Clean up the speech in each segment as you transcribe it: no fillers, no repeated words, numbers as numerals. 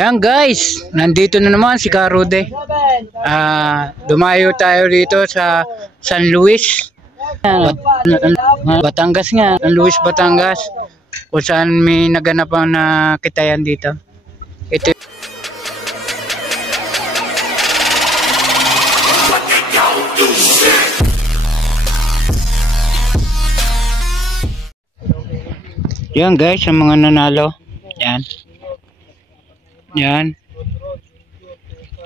Yan guys, nandito na naman si Karude. Dumayo tayo dito sa San Luis, Batangas nga, San Luis, Batangas, kung saan may naganap na kitayan dito. Ito yan guys, ang mga nanalo. Yan.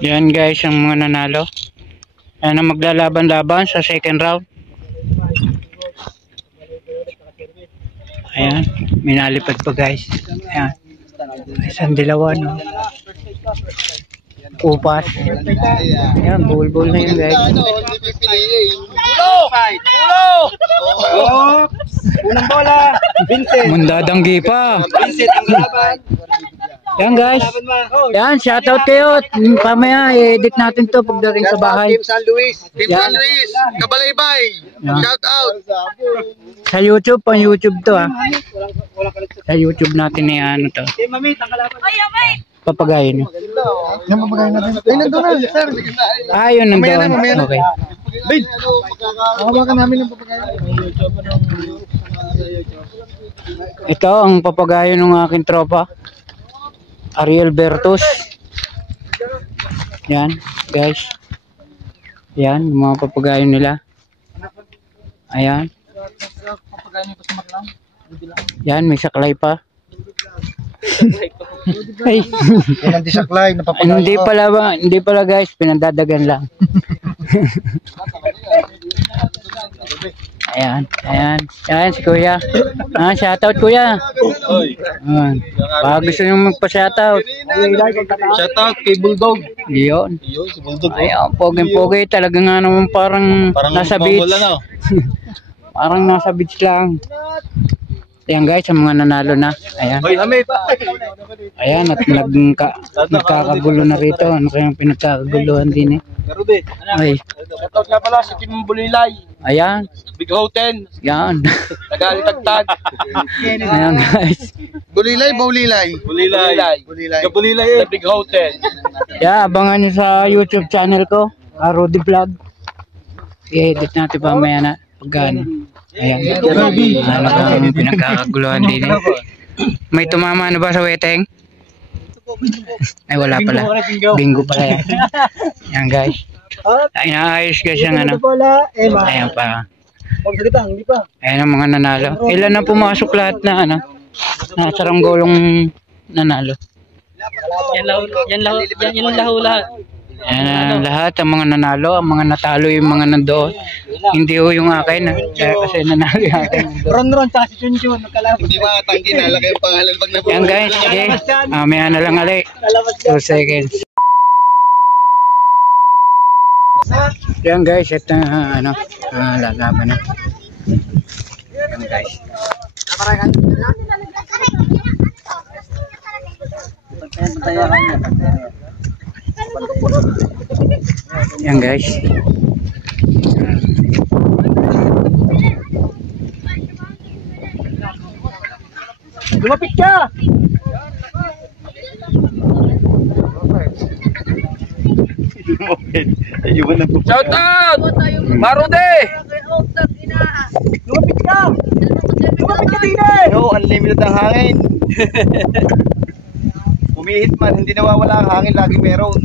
Yan guys, ang mga nanalo. Yan ang maglalaban-laban sa second round. Ayan, minalipad pa guys. Ayan. Isang dilawa, no? Upas. Ayan, bulbul na yun guys. Unang bola, Vincent. Mundadanggi pa. Vincent ang laban. Yan guys. Yan, shoutout kayo. Pamaya, i-edit natin to pagdating sa bahay. Team San Luis. Team Yan. San Luis. Kabalaybay. Yan. Shout out. Sa YouTube, pang YouTube to ha. Sa YouTube natin ni ano to. Team Mamit ang kalaban. Papagayo nyo. Yung papagayo natin. Ay, nandun na, sir. Yun nandun. Okay. Bid. Hawakan namin ng papagayo. Ito ang papagayo ng aking tropa. Ariel Bertus. Yan, guys. Yan, yung mga papagayo nila. Ayan. Yan, may saklay pa. Ay. Yan ang disaklay na papagayo. Hindi pala guys, pinandadagan lang. Ayan si Kuya. Shoutout Kuya. Baka gusto nyo magpa-shoutout. Shoutout kay Bulldog. Yun. Si Bulldog. Ayan, pogi-pogi. Talaga nga naman parang nasa beach. Parang nasa beach lang. Ayan guys, ang mga nanalo na. Ayan. Ayan, at nagkakagulo na rito. Ano kayang pinagkakaguluhan din eh. Ay. Shoutout nga pala sa Team Bulilay. Ayan. Big Hoten. Yan. Tagaalitagtag. Ayan guys. Bulilay, Bulilay. Bulilay. Bulilay. The Big Hoten. Yeah, abangan nyo sa YouTube channel ko, Rudy Vlog. I-edit natin pa maya na pagkano. Ayan. Ano kang pinagkakaguluhan din eh. May tumama na ba sa weteng? Ay wala pala. Bingo pala yan. Yan guys. Ay naayos guys yung ano. Ayan pa. Ayan ang mga nanalo. Ilan na pumasok lahat na ano. Nasaranggolong nanalo. Yan yung lahat. Ayan lahat ang mga nanalo. Ang mga natalo yung mga nandoon. Hindi ho yung akin. Kaya kasi nanalo yung akin. Ron, sa si Chunchun. Hindi makatanggi na. Laki yung pangalan pag nabuhay. Yan guys. Okay. Maya na lang ali. 2 seconds. Yan guys. Ito lalaban na. Yan guys. Yan guys. Lumapit ka! Shout out! Marude! Lumapit ka! Lumapit ka din eh! No, unlimited ang hangin. Umihit man, hindi nawawala ang hangin, lagi meron.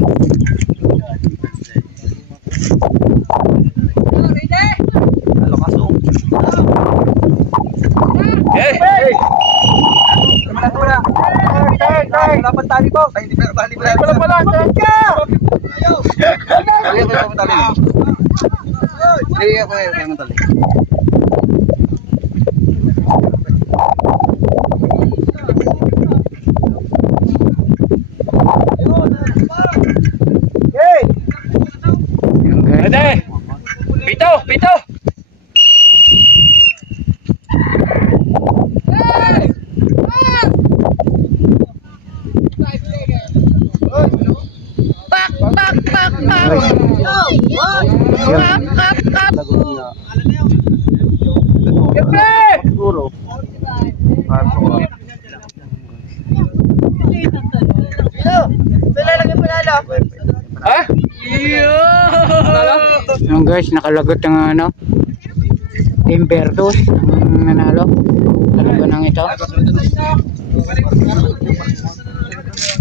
Hey! Dapat tali po. Hindi pala. Saan ka? Tali ako tali. Hey! Ede! Pito! Siguro. Ha? Ayan guys, nakalagot ang ano, Team Vertus ang nanalo. Talaga nang ito.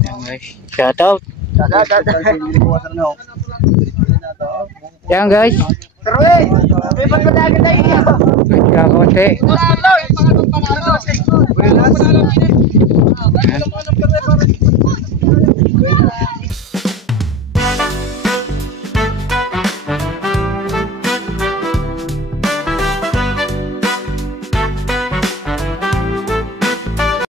Ayan guys, shout out. Ayan guys. Nagkakonti.